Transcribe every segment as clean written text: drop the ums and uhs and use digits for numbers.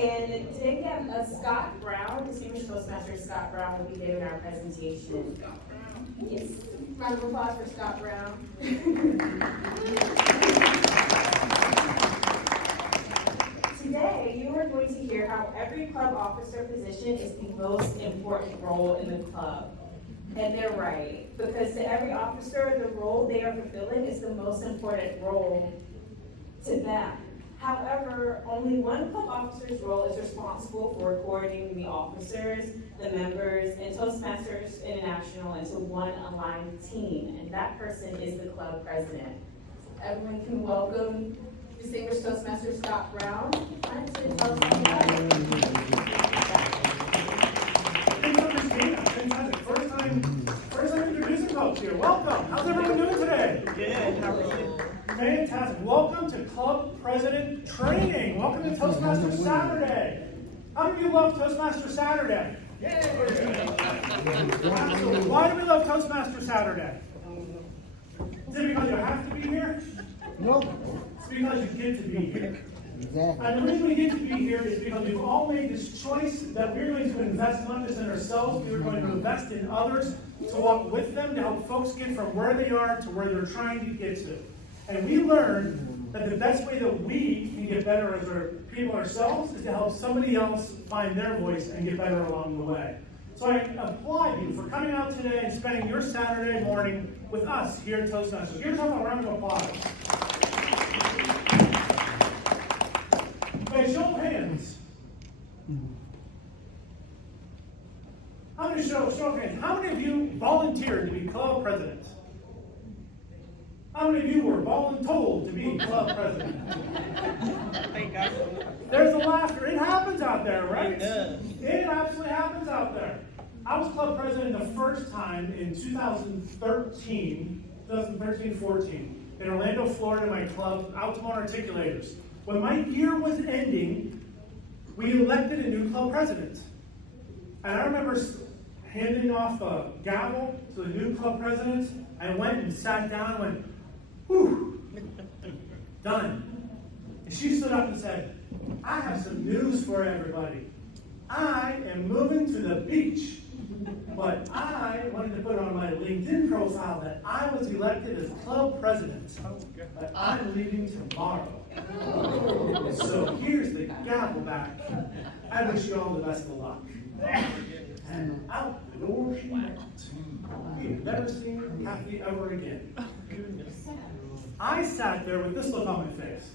And today we have Scott Brown, distinguished Toastmaster Scott Brown will be giving our presentation. Yes, round of applause for Scott Brown. Today, you are going to hear how every club officer position is the most important role in the club. And they're right, because to every officer, the role they are fulfilling is the most important role to them. However, only one club officer's role is responsible for coordinating the officers, the members, and Toastmasters International into one aligned team, and that person is the club president. Everyone can welcome distinguished Toastmaster Scott Brown. Thanks so much, Christina. Fantastic. First time introducing folks here. Welcome. How's everyone doing today? Good. How are you? Fantastic. Welcome to Club President Training. Welcome to Toastmaster Saturday. How many of you love Toastmaster Saturday? Yay! Why do we love Toastmaster Saturday? Is it because you have to be here? Nope. It's because you get to be here. Exactly. And the reason we get to be here is because we've all made this choice that we're going to invest not just in ourselves, we're going to invest in others to walk with them to help folks get from where they are to where they're trying to get to. And we learned that the best way that we can get better as our people ourselves is to help somebody else find their voice and get better along the way. So I applaud you for coming out today and spending your Saturday morning with us here at Toastmasters. Give yourself a round of applause. Okay, show of hands. Show of hands. How many of you volunteered to be club president? How many of you were voluntold to be club president? There's the laughter. It happens out there, right? It absolutely happens out there. I was club president the first time in 2013-14 in Orlando, Florida, my club, Altamont Articulators. When my year was ending, we elected a new club president. And I remember handing off a gavel to the new club president. I went and sat down and went, whew, done. And she stood up and said, I have some news for everybody. I am moving to the beach. But I wanted to put on my LinkedIn profile that I was elected as club president. But I'm leaving tomorrow. So here's the gavel back. I wish you all the best of luck. And out the door she went. You've never seen her happy ever again. I sat there with this look on my face.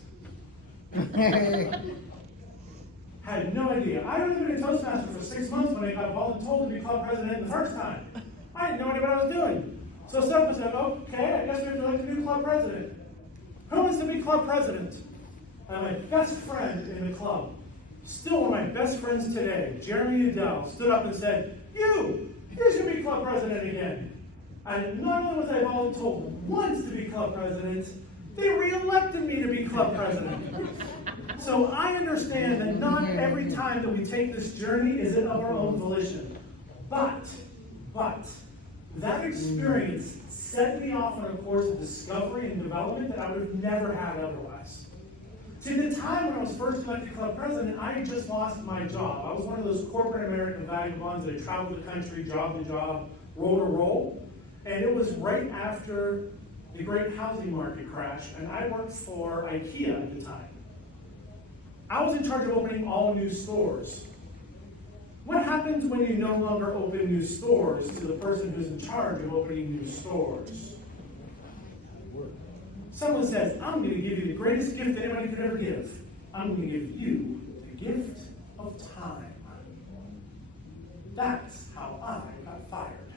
Had no idea. I had only been a Toastmaster for 6 months when I got voluntold to be club president the first time. I had no idea what I was doing. So someone said, okay, I guess we have to elect a new club president. Who wants to be club president? And my best friend in the club, still one of my best friends today, Jeremy Udell, stood up and said, you should be club president again. And not only was I voluntold once to be club president, they re-elected me to be club president. So I understand that not every time that we take this journey is it of our own volition. But, that experience set me off on a course of discovery and development that I would have never had otherwise. See, the time when I was first elected club president, I had just lost my job. I was one of those corporate American vagabonds that traveled the country, job to job, role to role. And it was right after the great housing market crash, and I worked for IKEA at the time. I was in charge of opening all new stores. What happens when you no longer open new stores to the person who's in charge of opening new stores? Someone says, I'm going to give you the greatest gift anybody could ever give. I'm going to give you the gift of time. That's how I got fired.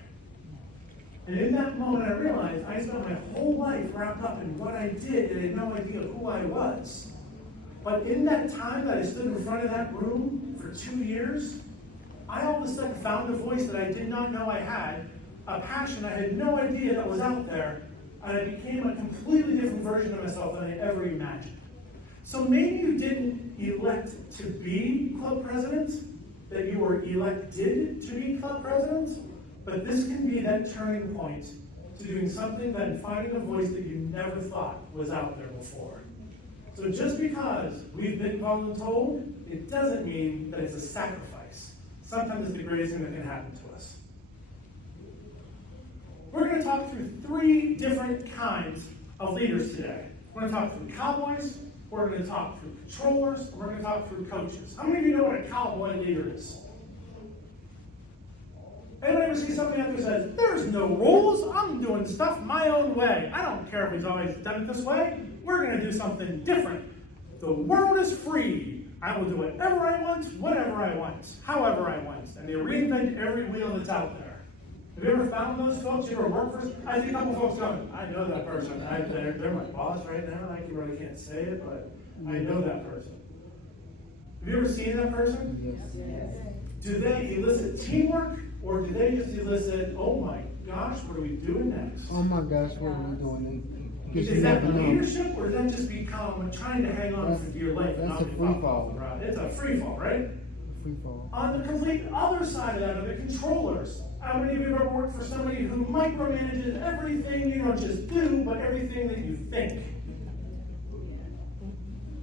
And in that moment I realized I spent my whole life wrapped up in what I did and had no idea who I was. But in that time that I stood in front of that room for 2 years, I all of a sudden found a voice that I did not know I had, a passion I had no idea that was out there, and I became a completely different version of myself than I ever imagined. So maybe you didn't elect to be club president, that you were elected to be club president, but this can be that turning point to doing something that finding a voice that you never thought was out there before. So just because we've been voluntold it doesn't mean that it's a sacrifice. Sometimes it's the greatest thing that can happen to us. We're going to talk through 3 different kinds of leaders today. We're going to talk through cowboys, we're going to talk through controllers, and we're going to talk through coaches. How many of you know what a cowboy leader is? Anyone ever see something out there that says, there's no rules, I'm doing stuff my own way. I don't care if he's always done it this way, we're going to do something different. The world is free. I will do whatever I want, whenever I want, however I want. And they reinvent every wheel that's out there. Have you ever found those folks? You ever worked for? I see a couple folks going, I know that person. They're my boss right now. I really can't say it, but I know that person. Have you ever seen that person? Yes. Do they elicit teamwork, or do they just elicit, oh my gosh, what are we doing next? Oh my gosh, what are we doing? Is that leadership, or does that just become trying to hang on for dear life? That's a free fall. It's a free fall, right? Free fall. On the complete other side of that are the controllers. How many of you have ever worked for somebody who micromanages everything you don't just do, but everything that you think?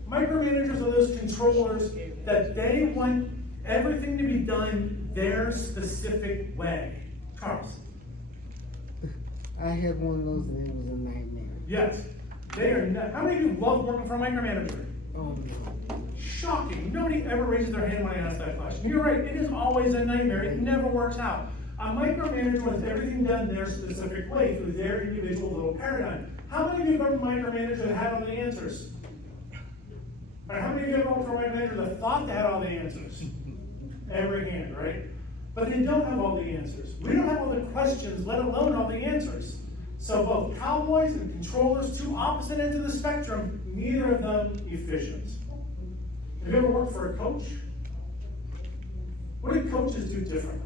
Micromanagers are those controllers that they want everything to be done their specific way. Charles. I had one of those and it was a nightmare. Yes. They are not. How many of you love working for a micromanager? Oh no. Shocking. Nobody ever raises their hand when I ask that question. You're right, it is always a nightmare. It never works out. A micromanager wants everything done their specific way through their individual little paradigm. How many of you have ever micromanaged that had all the answers? Or how many of you have ever worked for a micromanager that thought they had all the answers? Every hand, right? But they don't have all the answers. We don't have all the questions, let alone all the answers. So both cowboys and controllers, 2 opposite ends of the spectrum, neither of them efficient. Have you ever worked for a coach? What do coaches do differently?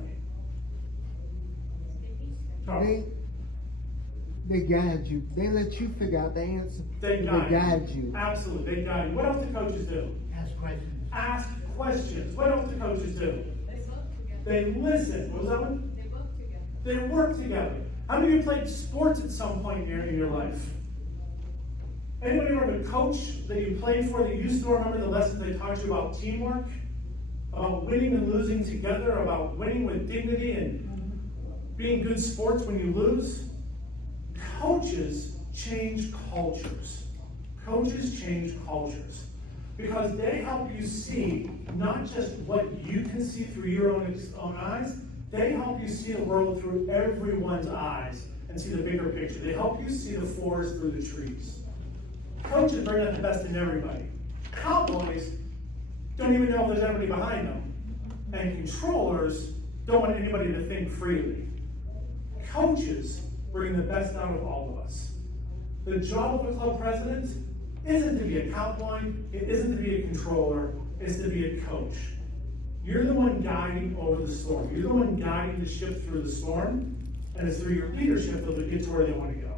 They guide you. They let you figure out the answer. They guide you. Absolutely, they guide you. What else do coaches do? Ask questions. Ask questions. What else do coaches do? They work together. They listen. What was that one? They work together. They work together. How many of you played sports at some point in your life? Anybody remember a coach that you played for that you still remember the lessons they taught you about teamwork? About winning and losing together, about winning with dignity and being good sports when you lose? Coaches change cultures. Coaches change cultures. Because they help you see not just what you can see through your own eyes, they help you see the world through everyone's eyes and see the bigger picture. They help you see the forest through the trees. Coaches bring out the best in everybody. Cowboys don't even know if there's anybody behind them. And controllers don't want anybody to think freely. Coaches bring the best out of all of us. The job of a club president isn't to be a cowboy, it isn't to be a controller, it's to be a coach. You're the one guiding over the storm. You're the one guiding the ship through the storm, and it's through your leadership that they get to where they want to go.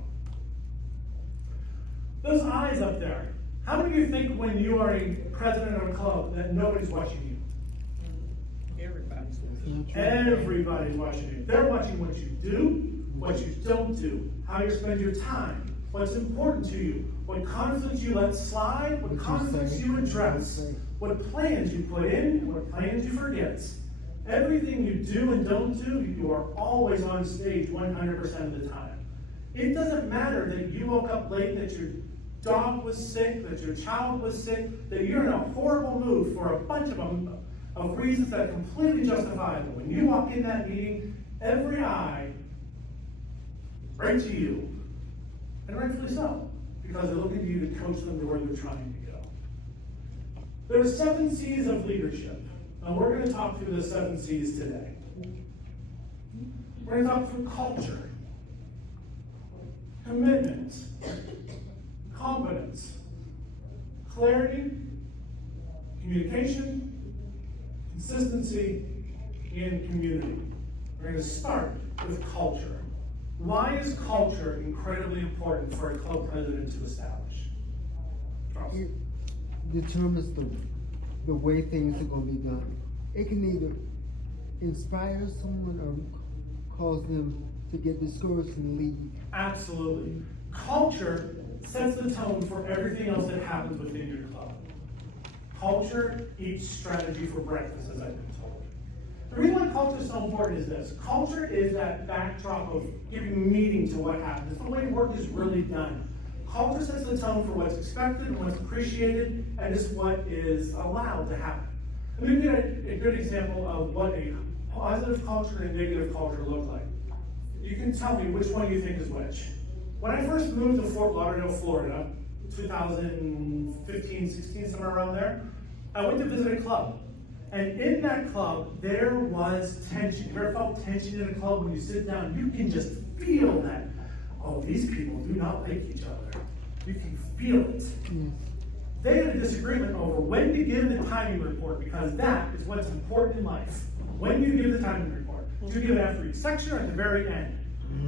Those eyes up there, how many of you think when you are a president of a club that nobody's watching you? Everybody's watching. Everybody's watching you. They're watching what you do, what you don't do, how you spend your time, what's important to you, what conflicts you let slide, what conflicts you address, what plans you put in, what plans you forget. Everything you do and don't do, you are always on stage 100% of the time. It doesn't matter that you woke up late, that your dog was sick, that your child was sick, that you're in a horrible mood for a bunch of reasons that are completely justifiable. When you walk in that meeting, every eye right to you. And rightfully so, because they're looking to you to coach them to where they're trying to go. There are 7 C's of leadership, and we're going to talk through the 7 C's today. We're going to talk through culture, commitment, competence, clarity, communication, consistency, and community. We're going to start with culture. Why is culture incredibly important for a club president to establish? Charles? It determines the way things are going to be done. It can either inspire someone or cause them to get discouraged and leave. Absolutely. Culture sets the tone for everything else that happens within your club. culture eats strategy for breakfast, as I've been told. The reason why culture is so important is this. Culture is that backdrop of giving meaning to what happens. It's the way work is really done. Culture sets the tone for what's expected and what's appreciated, and is what is allowed to happen. Let me give a good example of what a positive culture and a negative culture look like. You can tell me which one you think is which. When I first moved to Fort Lauderdale, Florida, 2015, 16, somewhere around there, I went to visit a club. And in that club, there was tension. You ever felt tension in a club when you sit down? You can just feel that. Oh, these people do not like each other. You can feel it. They had a disagreement over when to give the timing report, because that is what's important in life. When you give the timing report. Do you give it after each section or at the very end?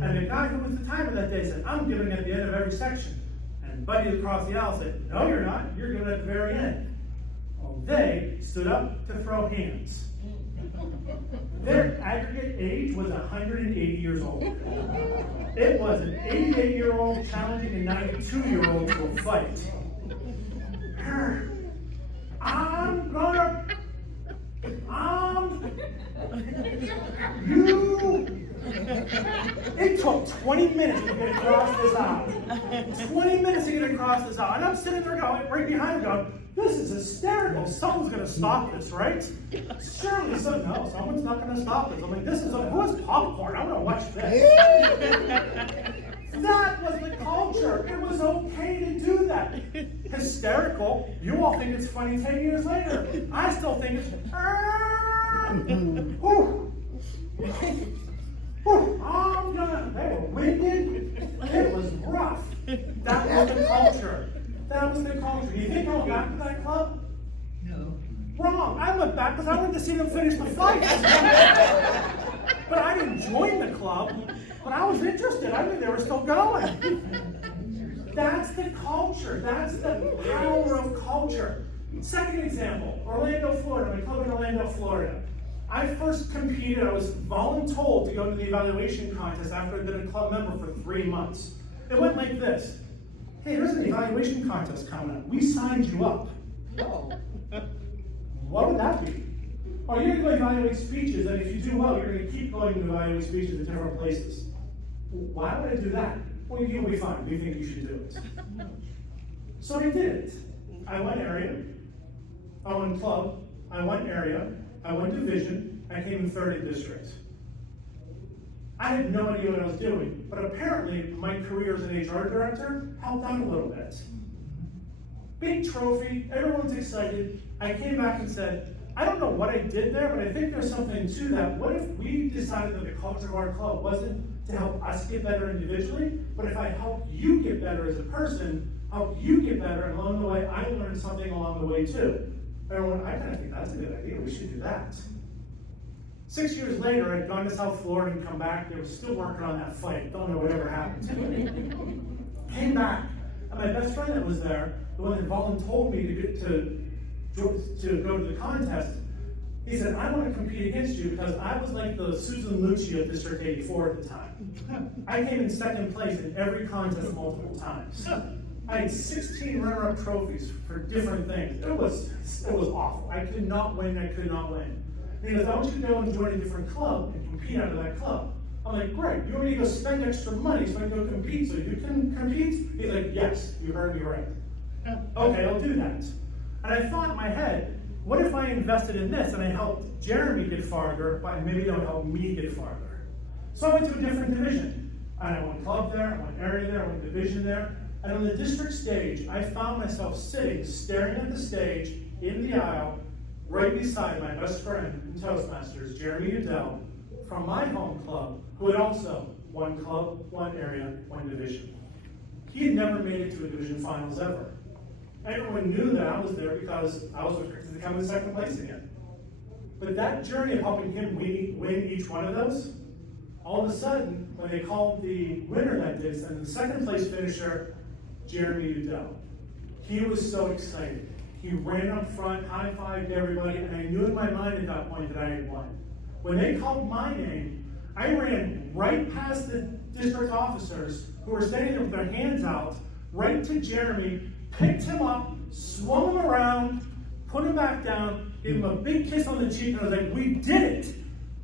And the guy who was the timer that day said, I'm giving it at the end of every section. And buddy across the aisle said, no, you're not. You're giving it at the very end. Well, they stood up to throw hands. Their aggregate age was 180 years old. It was an 88-year-old challenging a 92-year-old to a fight. It took 20 minutes to get across this aisle. 20 minutes to get across this aisle. And I'm sitting there going, right behind him going, this is hysterical. Someone's going to stop this, right? Surely no, someone's not going to stop this. I'm like, who has popcorn? I want to watch this. That was the culture. It was okay to do that. Hysterical. You all think it's funny 10 years later. I still think it's... They were winded. It was rough. That was the culture. That was the culture. You think I went back to that club? No. Wrong. I went back because I wanted to see them finish the fight. But I didn't join the club. But I was interested. I knew they were still going. That's the culture. That's the power of culture. Second example, Orlando, Florida. My club in Orlando, Florida. I first competed, I was voluntold to go to the evaluation contest after I'd been a club member for 3 months. It went like this. Hey, there's an evaluation contest coming up. We signed you up. What would that be? Oh, you're going to go evaluate speeches, and if you do well, you're going to keep going to evaluate speeches at different places. Why would I do that? Well, you'll be fine. We think you should do it. So I did it. I went area. I went club. I went area. I went division. I came in third in district. I had no idea what I was doing, but apparently my career as an HR director helped out a little bit. Big trophy, everyone's excited. I came back and said, I don't know what I did there, but I think there's something to that. What if we decided that the culture of our club wasn't to help us get better individually, but if I help you get better as a person, help you get better, and along the way, I learned something along the way too. Everyone, I kind of think that's a good idea. We should do that. 6 years later, I'd gone to South Florida and come back. They were still working on that fight. Don't know whatever happened to it. Came back, and my best friend that was there, the one that voluntold me to go to the contest, he said, I want to compete against you because I was like the Susan Lucci of District 84 at the time. I came in second place in every contest multiple times. I had 16 runner-up trophies for different things. It was awful. I could not win. And he goes, I want you to go and join a different club and compete out of that club. I'm like, great. You want me to go spend extra money so I can go compete so you can compete? He's like, yes, you heard me right. Okay, I'll do that. And I thought in my head, what if I invested in this and I helped Jeremy get farther, but maybe they'll help me get farther? So I went to a different division. And I went club there, I went area there, I went division there. And on the district stage, I found myself sitting, staring at the stage, in the aisle, right beside my best friend in Toastmasters, Jeremy Udell, from my home club, who had also won club, one area, one division. He had never made it to a division finals ever. Everyone knew that I was there because I was to come in second place again. But that journey of helping him win each one of those, all of a sudden, when they called the winner that day, and the second place finisher, Jeremy Udell, he was so excited. He ran up front, high-fived everybody, and I knew in my mind at that point that I had won. When they called my name, I ran right past the district officers who were standing there with their hands out, right to Jeremy, picked him up, swung him around, put him back down, gave him a big kiss on the cheek, and I was like, we did it!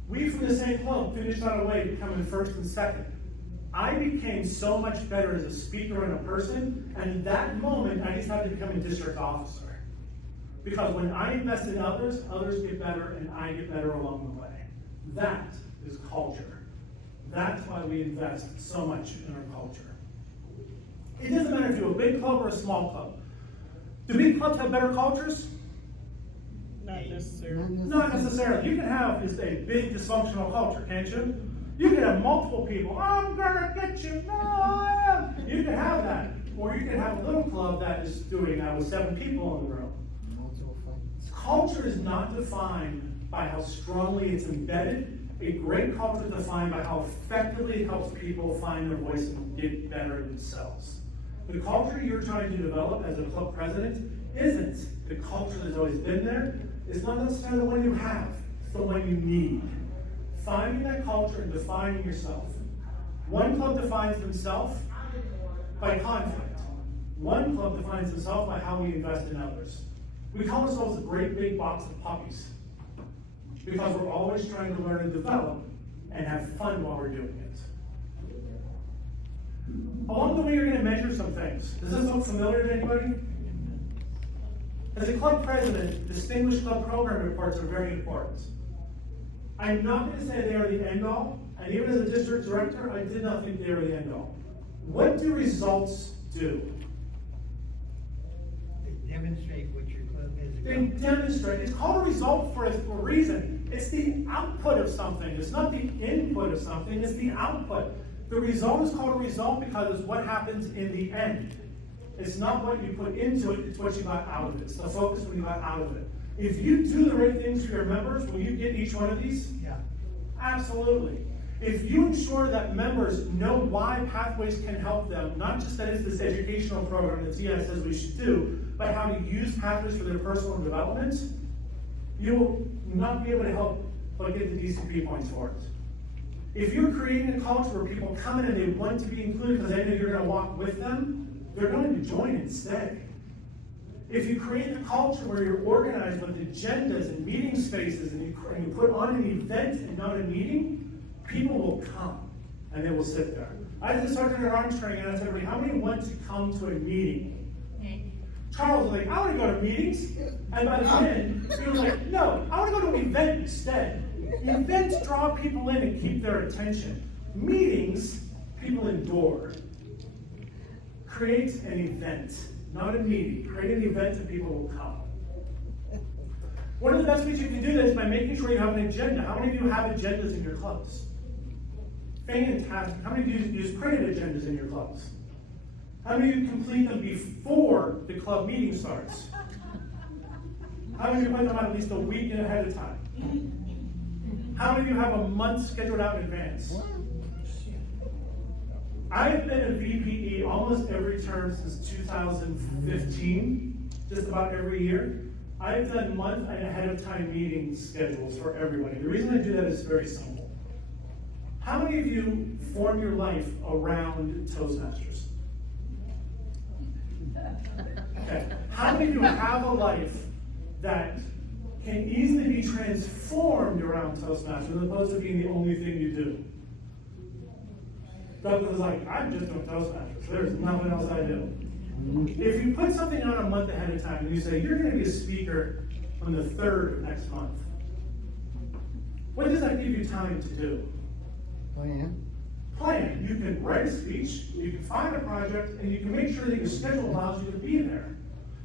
We from the same club finished on our way to becoming first and second. I became so much better as a speaker and a person, and in that moment, I decided to become a district officer. Because when I invest in others, others get better, and I get better along the way. That is culture. That's why we invest so much in our culture. It doesn't matter if you're a big club or a small club. Do big clubs have better cultures? Not necessarily. Not necessarily. You can have just a big dysfunctional culture, can't you? You can have multiple people. I'm gonna get you. No, I am. You can have that. Or you can have a little club that is doing that with 7 people in the room. Culture is not defined by how strongly it's embedded. A great culture is defined by how effectively it helps people find their voice and get better themselves. The culture you're trying to develop as a club president isn't the culture that's always been there. It's not necessarily the one you have, it's the one you need. Finding that culture and defining yourself. One club defines themselves by conflict. One club defines themselves by how we invest in others. We call ourselves a great big box of puppies because we're always trying to learn and develop and have fun while we're doing it. Along the way, you're going to measure some things. Does this look familiar to anybody? As a club president, distinguished club program reports are very important. I'm not going to say they are the end all, and even as a district director, I did not think they were the end all. What do results do? They demonstrate what your club is They about. demonstrate. It's called a result for a reason. It's the output of something. It's not the input of something, it's the output. The result is called a result because it's what happens in the end. It's not what you put into it, it's what you got out of it. It's the focus when you got out of it. If you do the right things for your members, will you get each one of these? Yeah. Absolutely. If you ensure that members know why Pathways can help them, not just that it's this educational program that TLI says we should do, but how to use Pathways for their personal development, you will not be able to help but get the DCP points for it. If you're creating a culture where people come in and they want to be included because they know you're going to walk with them, they're going to join and stay. If you create a culture where you're organized with agendas and meeting spaces and you put on an event and not a meeting, people will come and they will sit there. I just started an arms training and I said, everybody, how many want to come to a meeting? Charles was like, I want to go to meetings. And by the end, he was like, no, I want to go to an event instead. Events draw people in and keep their attention. Meetings, people endure. Create an event, not a meeting. Create an event and people will come. One of the best ways you can do that is by making sure you have an agenda. How many of you have agendas in your clubs? Fantastic. How many of you use printed agendas in your clubs? How many of you complete them before the club meeting starts? How many of you put them out at least a week ahead of time? How many of you have a month scheduled out in advance? I've been a VPE almost every term since 2015, just about every year. I've done month and ahead of time meeting schedules for everybody. The reason I do that is very simple. How many of you form your life around Toastmasters? Okay. How many of you have a life that can easily be transformed around Toastmasters as opposed to being the only thing you do? Douglas is like, I'm just doing Toastmasters. There's nothing else I do. If you put something on a month ahead of time and you say, you're going to be a speaker on the 3rd of next month, what does that give you time to do? Plan. You can write a speech, you can find a project, and you can make sure that your schedule allows you to be there.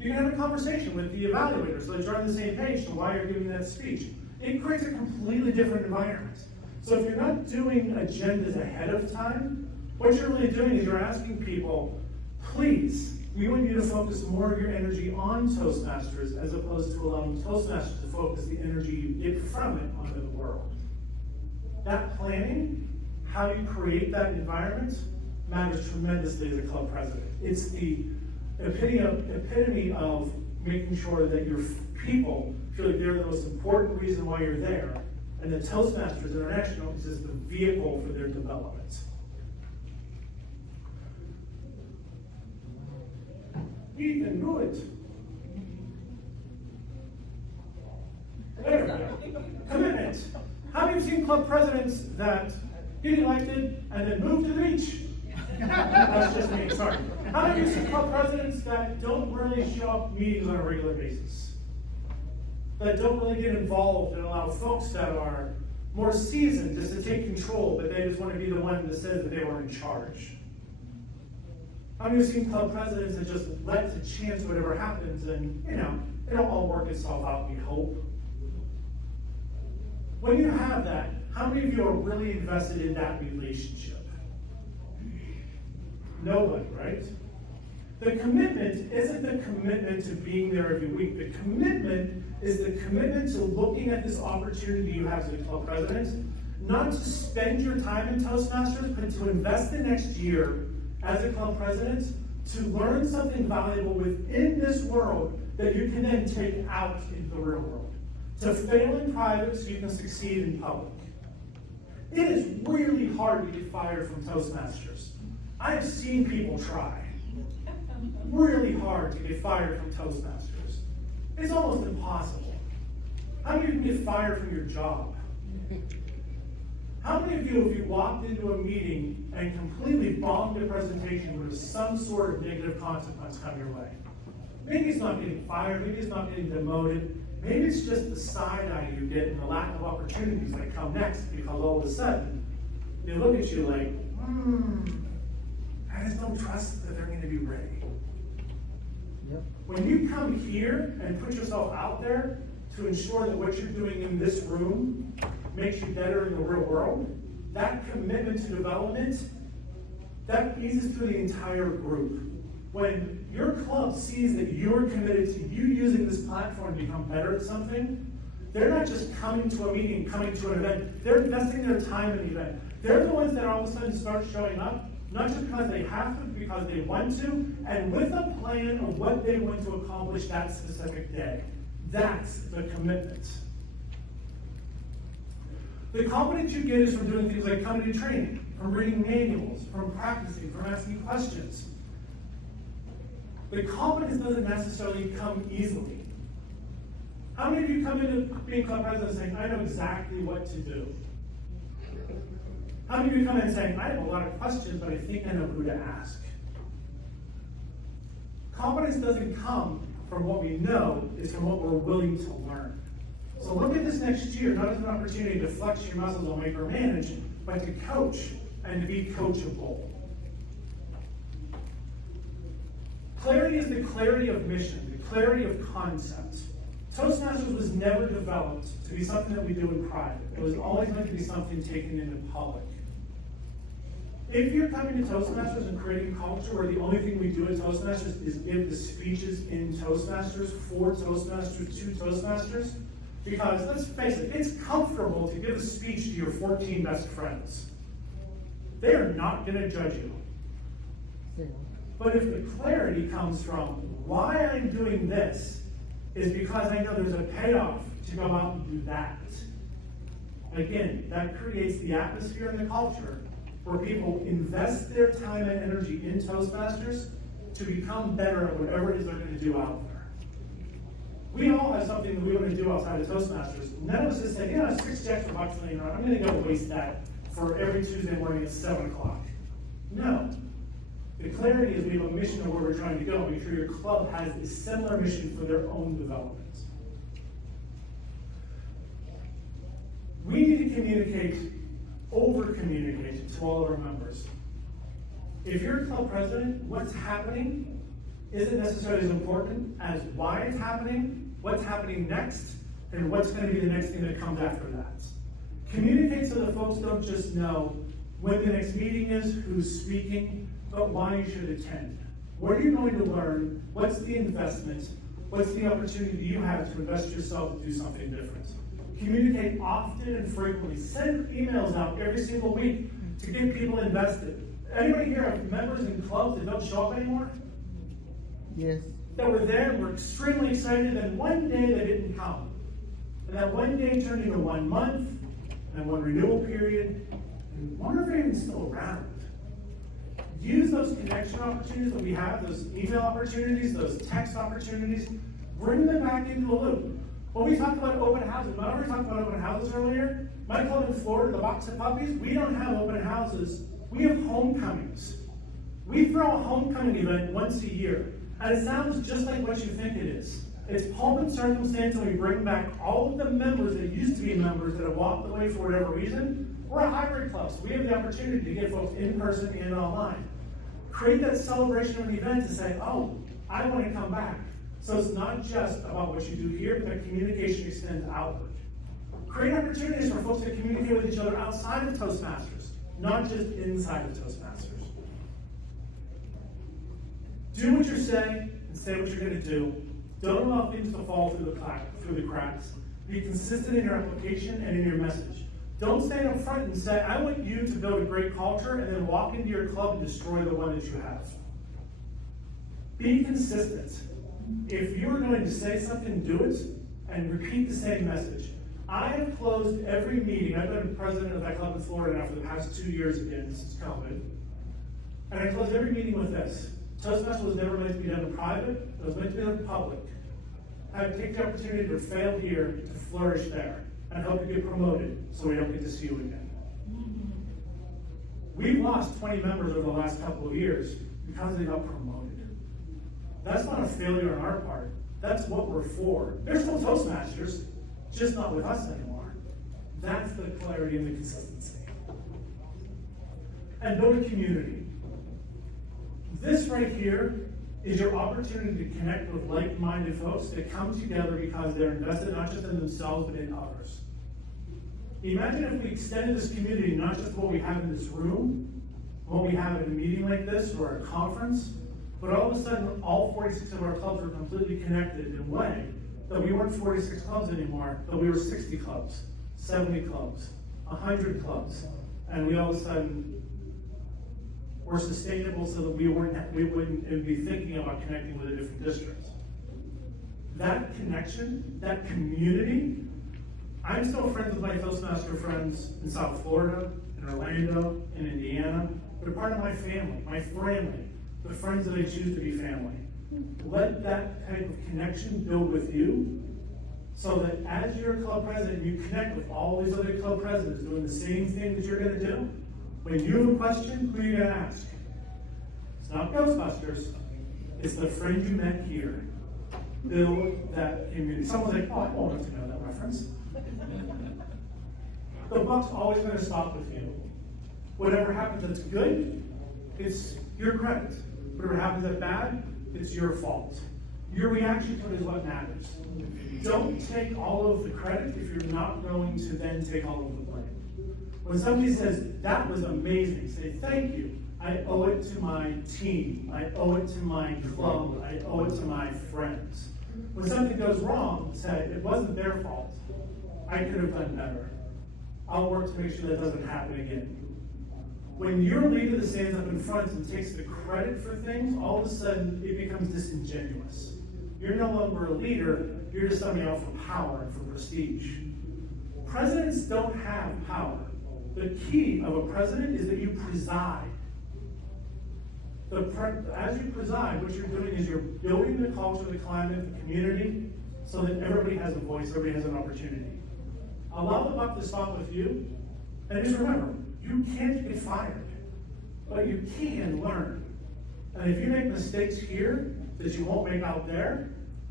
You can have a conversation with the evaluator so that you're on the same page to why you're giving that speech. It creates a completely different environment. So if you're not doing agendas ahead of time, what you're really doing is you're asking people, please, we want you to focus more of your energy on Toastmasters as opposed to allowing Toastmasters to focus the energy you get from it onto the world. That planning, how you create that environment, matters tremendously as a club president. It's the epitome of making sure that your people feel like they're the most important reason why you're there, and that Toastmasters International is just the vehicle for their development. You can do it. There we go. Commitment. How many of you seen club presidents that get elected and then move to the beach? That's just me, sorry. How many of you seen club presidents that don't really show up meetings on a regular basis? That don't really get involved and allow folks that are more seasoned just to take control, but they just want to be the one that says that they were in charge? How many of you seen club presidents that just let to chance whatever happens and, it'll all work itself out, we hope? When you have that, how many of you are really invested in that relationship? Nobody, right? The commitment isn't the commitment to being there every week. The commitment is the commitment to looking at this opportunity you have as a club president, not to spend your time in Toastmasters, but to invest the next year as a club president to learn something valuable within this world that you can then take out into the real world. To fail in private so you can succeed in public. It is really hard to get fired from Toastmasters. I've seen people try. Really hard to get fired from Toastmasters. It's almost impossible. How many of you can get fired from your job? How many of you, if you walked into a meeting and completely bombed a presentation, would have some sort of negative consequence come your way? Maybe it's not getting fired, maybe it's not getting demoted, maybe it's just the side eye you get and the lack of opportunities that come next, because all of a sudden, they look at you like, I just don't trust that they're going to be ready. Yep. When you come here and put yourself out there to ensure that what you're doing in this room makes you better in the real world, that commitment to development, that eases through the entire group. When your club sees that you're committed to you using this platform to become better at something, they're not just coming to a meeting, coming to an event, they're investing their time in the event. They're the ones that all of a sudden start showing up, not just because they have to, but because they want to, and with a plan of what they want to accomplish that specific day. That's the commitment. The confidence you get is from doing things like coming to training, from reading manuals, from practicing, from asking questions. The confidence doesn't necessarily come easily. How many of you come into being club president saying, I know exactly what to do? How many of you come in saying, I have a lot of questions, but I think I know who to ask? Confidence doesn't come from what we know, it's from what we're willing to learn. So look at this next year, not as an opportunity to flex your muscles or micromanage, but to coach and to be coachable. Clarity is the clarity of mission, the clarity of concept. Toastmasters was never developed to be something that we do in private. It was always meant to be something taken into public. If you're coming to Toastmasters and creating culture where the only thing we do at Toastmasters is give the speeches in Toastmasters for Toastmasters to Toastmasters, because let's face it, it's comfortable to give a speech to your 14 best friends. They are not going to judge you. But if the clarity comes from why I'm doing this is because I know there's a payoff to go out and do that. Again, that creates the atmosphere and the culture where people invest their time and energy in Toastmasters to become better at whatever it is they're going to do out there. We all have something that we want to do outside of Toastmasters. None of us just say, yeah, $60 extra bucks laying around. I'm going to go waste that for every Tuesday morning at 7 o'clock. No. The clarity is we have a mission of where we're trying to go. Make sure your club has a similar mission for their own development. We need to communicate, over-communicate to all of our members. If you're a club president, what's happening isn't necessarily as important as why it's happening, what's happening next, and what's going to be the next thing that comes after that. Communicate so that folks don't just know when the next meeting is, who's speaking, but why you should attend. What are you going to learn? What's the investment? What's the opportunity you have to invest yourself to do something different? Communicate often and frequently. Send emails out every single week to get people invested. Anybody here have members in clubs that don't show up anymore? Yes. That were there and were extremely excited, and one day they didn't come. And that one day turned into 1 month, and one renewal period, and wonder if they're even still around. Use those connection opportunities that we have, those email opportunities, those text opportunities, bring them back into the loop. When we talked about open houses, remember we talked about open houses earlier? My club in Florida, the Box of Puppies, we don't have open houses. We have homecomings. We throw a homecoming event once a year, and it sounds just like what you think it is. It's pomp and circumstance, and we bring back all of the members that used to be members that have walked away for whatever reason. We're a hybrid club, so we have the opportunity to get folks in person and online. Create that celebration of an event to say, oh, I want to come back. So it's not just about what you do here, but the communication extends outward. Create opportunities for folks to communicate with each other outside of Toastmasters, not just inside of Toastmasters. Do what you're saying and say what you're going to do. Don't allow things to fall through the cracks. Be consistent in your application and in your message. Don't stand up front and say, I want you to build a great culture, and then walk into your club and destroy the one that you have. Be consistent. If you're going to say something, do it, and repeat the same message. I have closed every meeting. I've been president of that club in Florida now for the past 2 years again, since COVID. And I closed every meeting with this. Toastmasters was never meant to be done in private, it was meant to be done in public. I take the opportunity to fail here, to flourish there, and help you get promoted, so we don't get to see you again. We've lost 20 members over the last couple of years because they got promoted. That's not a failure on our part, that's what we're for. They're still Toastmasters, just not with us anymore. That's the clarity and the consistency. And build a community. This right here is your opportunity to connect with like-minded folks that come together because they're invested not just in themselves, but in others. Imagine if we extended this community not just what we have in this room, what we have at a meeting like this or a conference, but all of a sudden all 46 of our clubs were completely connected in a way that we weren't 46 clubs anymore, but we were 60 clubs, 70 clubs, 100 clubs, and we all of a sudden were sustainable so that we wouldn't be thinking about connecting with a different district. That connection, that community, I'm still friends with my Toastmaster friends in South Florida, in Orlando, in Indiana. They're part of my family, the friends that I choose to be family. Let that type of connection build with you so that as your club president, you connect with all these other club presidents doing the same thing that you're going to do. When you have a question, who are you going to ask? It's not Ghostbusters. It's the friend you met here. Build that community. Someone's like, oh, I won't have to know that reference. The buck's always going to stop with you. Whatever happens that's good, it's your credit. Whatever happens that's bad, it's your fault. Your reaction to it is what matters. Don't take all of the credit if you're not going to then take all of the blame. When somebody says, that was amazing, say, thank you. I owe it to my team. I owe it to my club. I owe it to my friends. When something goes wrong, say, it wasn't their fault. I could have done better. I'll work to make sure that doesn't happen again. When you're a leader that stands up in front and takes the credit for things, all of a sudden it becomes disingenuous. You're no longer a leader, you're just somebody out for power and for prestige. Presidents don't have power. The key of a president is that you preside. As you preside, what you're doing is you're building the culture, the climate, the community, so that everybody has a voice, everybody has an opportunity. Allow the buck to stop with you, and just remember, you can't get fired, but you can learn. And if you make mistakes here that you won't make out there,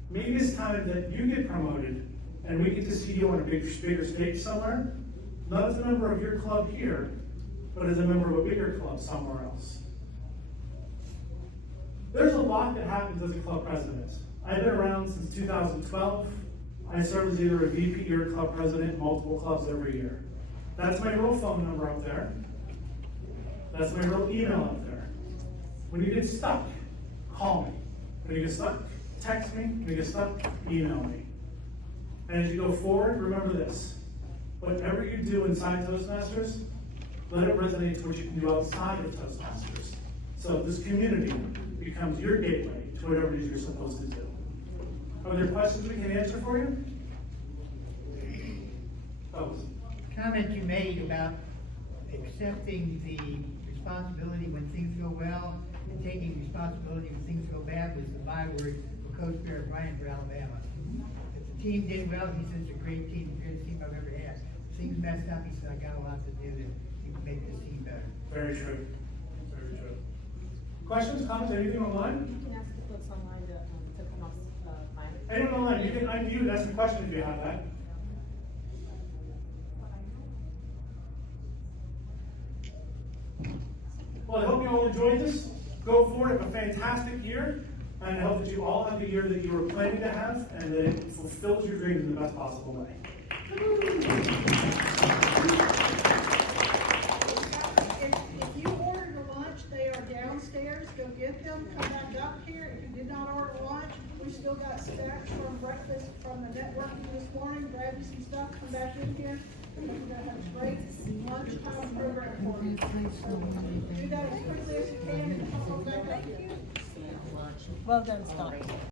maybe it's time that you get promoted, and we get to see you on a bigger stage somewhere, not as a member of your club here, but as a member of a bigger club somewhere else. There's a lot that happens as a club president. I've been around since 2012. I serve as either a VP or a club president, multiple clubs every year. That's my real phone number up there. That's my real email up there. When you get stuck, call me. When you get stuck, text me. When you get stuck, email me. And as you go forward, remember this. Whatever you do inside Toastmasters, let it resonate to what you can do outside of Toastmasters. So this community becomes your gateway to whatever it is you're supposed to do. Are there questions we can answer for you? Comment you made about accepting the responsibility when things go well and taking responsibility when things go bad was the byword for Coach Bear Bryant for Alabama. At the team did well, he said it's a great team, the greatest team I've ever had. Things messed up, he said, I got a lot to do to make this team better. Very true. Very true. Questions, comments, anything online? You can ask the folks online to come off, mic. Anyone online, you can unmute and ask a question if you have that. Well, I hope you all enjoyed this. Go forward, have a fantastic year, and I hope that you all have the year that you were planning to have, and that it fulfills your dreams in the best possible way. If you ordered a lunch, they are downstairs, go get them, come back up here. If you did not order lunch, we still got stacks from breakfast, from the networking this morning, grab you some stuff, come back in here. We're gonna have a great lunchtime program for you. Do that as quickly as you can and come on back up here. Well done, Scott.